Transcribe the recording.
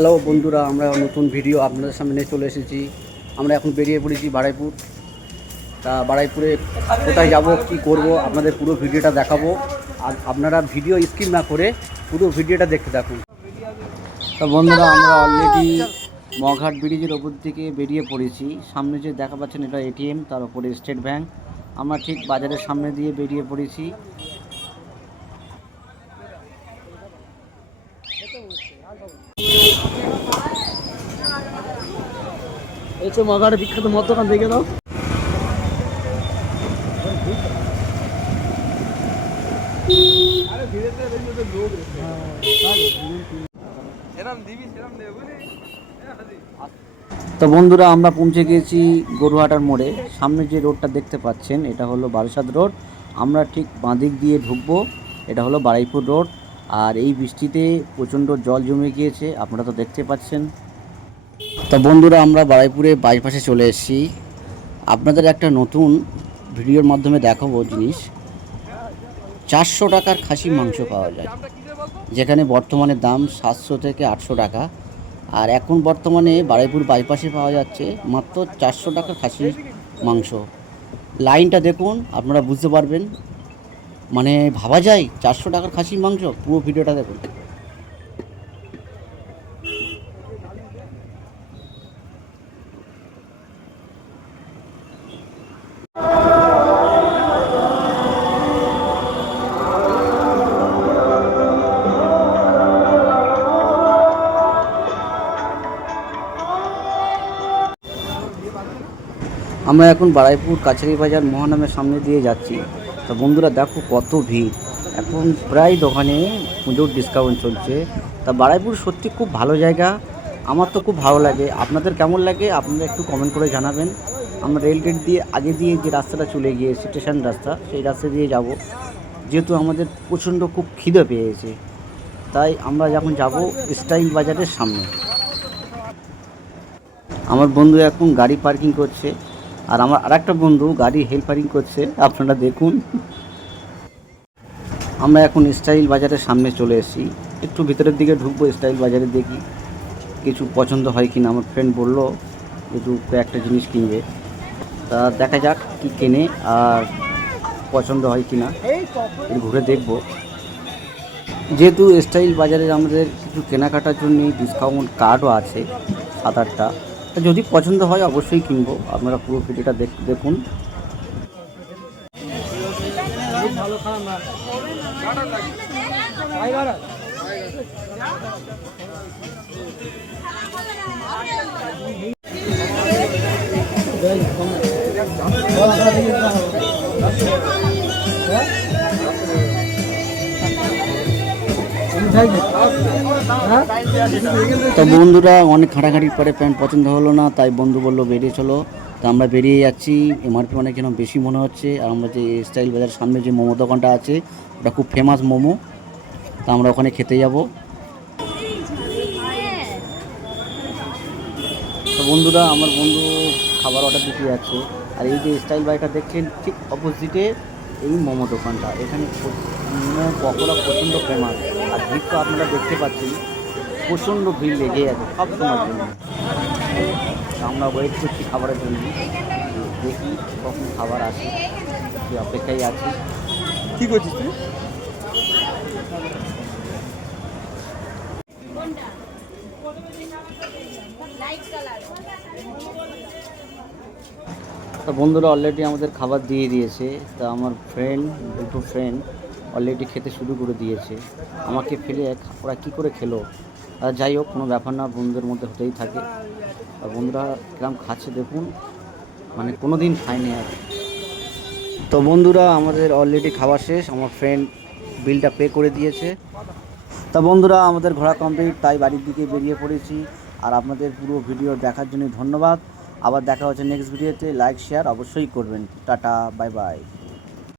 Hello বন্ধুরা, আমরা নতুন ভিডিও আপনাদের সামনে চলে এসেছি। আমরা এখন বেরিয়ে পড়েছি বারুইপুর। তা বারুইপুরে কোথায় যাব, কি করব, আপনাদের পুরো ভিডিওটা দেখাবো। আর আপনারা ভিডিও স্কিপ না করে পুরো ভিডিওটা দেখতে থাকুন। তা বন্ধুরা, আমরা অলরেডি মগহাট ব্রিজের ওপর থেকে বেরিয়ে পড়েছি। সামনে যে দেখা পাচ্ছেন এটা এটিএম, তার উপরে স্টেট ব্যাংক। আমরা ঠিক বাজারের সামনে দিয়ে বেরিয়ে পড়েছি। এই তো মগহাটের বিখ্যাত মদ দোকান, দেখে দাও। তো বন্ধুরা, আমরা পৌঁছে গিয়েছি গরুহাটার মোড়ে। সামনে যে রোডটা দেখতে পাচ্ছেন এটা হলো বারাসাত রোড। আমরা ঠিক বাঁদিক দিয়ে ঢুকবো, এটা হলো বারুইপুর রোড। আর এই বৃষ্টিতে প্রচণ্ড জল জমে গিয়েছে, আপনারা তো দেখতে পাচ্ছেন। তো বন্ধুরা, আমরা বারুইপুরে বাইপাসে চলে এসেছি। আপনাদের একটা নতুন ভিডিওর মাধ্যমে দেখাবো জিনিস। 400 টাকার খাসি মাংস পাওয়া যায়, যেখানে বর্তমানে দাম 700 থেকে 800 টাকা। আর এখন বর্তমানে বারুইপুর বাইপাসে পাওয়া যাচ্ছে মাত্র 400 টাকার খাসির মাংস। লাইনটা দেখুন, আপনারা বুঝতে পারবেন। মানে ভাবা যায় 400 টাকার খাসির মাংস। পুরো ভিডিওটা দেখুন। আমরা এখন বারুইপুর কাছারি বাজার মহানামের সামনে দিয়ে যাচ্ছি। তো বন্ধুরা দেখো কত ভিড়। এখন প্রায় দোকানে পুজোর ডিসকাউন্ট চলছে। তা বারুইপুর সত্যি খুব ভালো জায়গা, আমার তো খুব ভালো লাগে। আপনাদের কেমন লাগে আপনারা একটু কমেন্ট করে জানাবেন। আমরা রেলগেট দিয়ে আগে দিয়ে যে রাস্তাটা চলে গিয়ে স্টেশন রাস্তা, সেই রাস্তা দিয়ে যাব। যেহেতু আমাদের প্রচণ্ড খুব খিদে পেয়েছে, তাই আমরা যখন যাব স্টাইল বাজারের সামনে। আমার বন্ধু এখন গাড়ি পার্কিং করছে, আর আমার আরেকটা বন্ধু গাড়ি হেল্পারিং করছে, আপনারা দেখুন। আমরা এখন স্টাইল বাজারের সামনে চলে এসেছি। একটু ভিতরের দিকে ঢুকবো, স্টাইল বাজারে দেখি কিছু পছন্দ হয় কিনা। আমার ফ্রেন্ড বললো একটু কয়েকটা জিনিস কিনবে, তা দেখা যাক কি কেনে আর পছন্দ হয় কিনা, একটু ঘুরে দেখব। যেহেতু স্টাইল বাজারে আমাদের কিছু কেনাকাটার জন্য ডিসকাউন্ট কার্ডও আছে 7-8টা। যদি পছন্দ হয় অবশ্যই কিনবো। আপনারা পুরো ভিডিওটা দেখুন। তো বন্ধুরা, অনেক ঘাটাঘাটির পরে প্যান্ট পছন্দ হলো না, তাই বন্ধু বললো বেরিয়ে চলো। তো আমরা বেরিয়ে যাচ্ছি। এমআরপি অনেক যেন বেশি মনে হচ্ছে। আর আমরা যে স্টাইল বাজারের সামনে যে মোমো দোকানটা আছে, ওটা খুব ফেমাস মোমো। তা আমরা ওখানে খেতে যাব। তো বন্ধুরা, আমার বন্ধু খাবার অর্ডার দিতে যাচ্ছে। আর এই যে স্টাইল বাজারটা দেখছেন, ঠিক অপোজিটে এই মোমো দোকানটা। এখানে মোমো পকোড়া প্রচণ্ড ফেমাস। আর ভিড় তো আপনারা দেখতে পাচ্ছেন, প্রচণ্ড ভিড় লেগে আছে সব সময়ের জন্য। আমরা ওয়েট করছি খাবারের জন্য, দেখি কখন খাবার আসে, কি অপেক্ষায় আছি। কী করছিস তুই? তো বন্ধুরা, অলরেডি আমাদের খাবার দিয়ে দিয়েছে। তা আমার দুটো ফ্রেন্ড অলরেডি খেতে শুরু করে দিয়েছে। আমাকে ফেলে ওরা কী করে খেলো। যাই হোক, কোনো ব্যাপার না, বন্ধুদের মধ্যে হতেই থাকে। আর বন্ধুরা কিরম খাচ্ছে দেখুন, মানে কোনো দিন খায়নি আর। তো বন্ধুরা, আমাদের অলরেডি খাওয়া শেষ। আমার ফ্রেন্ড বিলটা পে করে দিয়েছে। তা বন্ধুরা, আমাদের ঘোরা কমপ্লিট, তাই বাড়ির দিকে বেরিয়ে পড়েছি। আর আপনাদের পুরো ভিডিও দেখার জন্য ধন্যবাদ। আবার দেখা হচ্ছে নেক্সট ভিডিওতে। লাইক শেয়ার অবশ্যই করবেন। Tata, bye bye.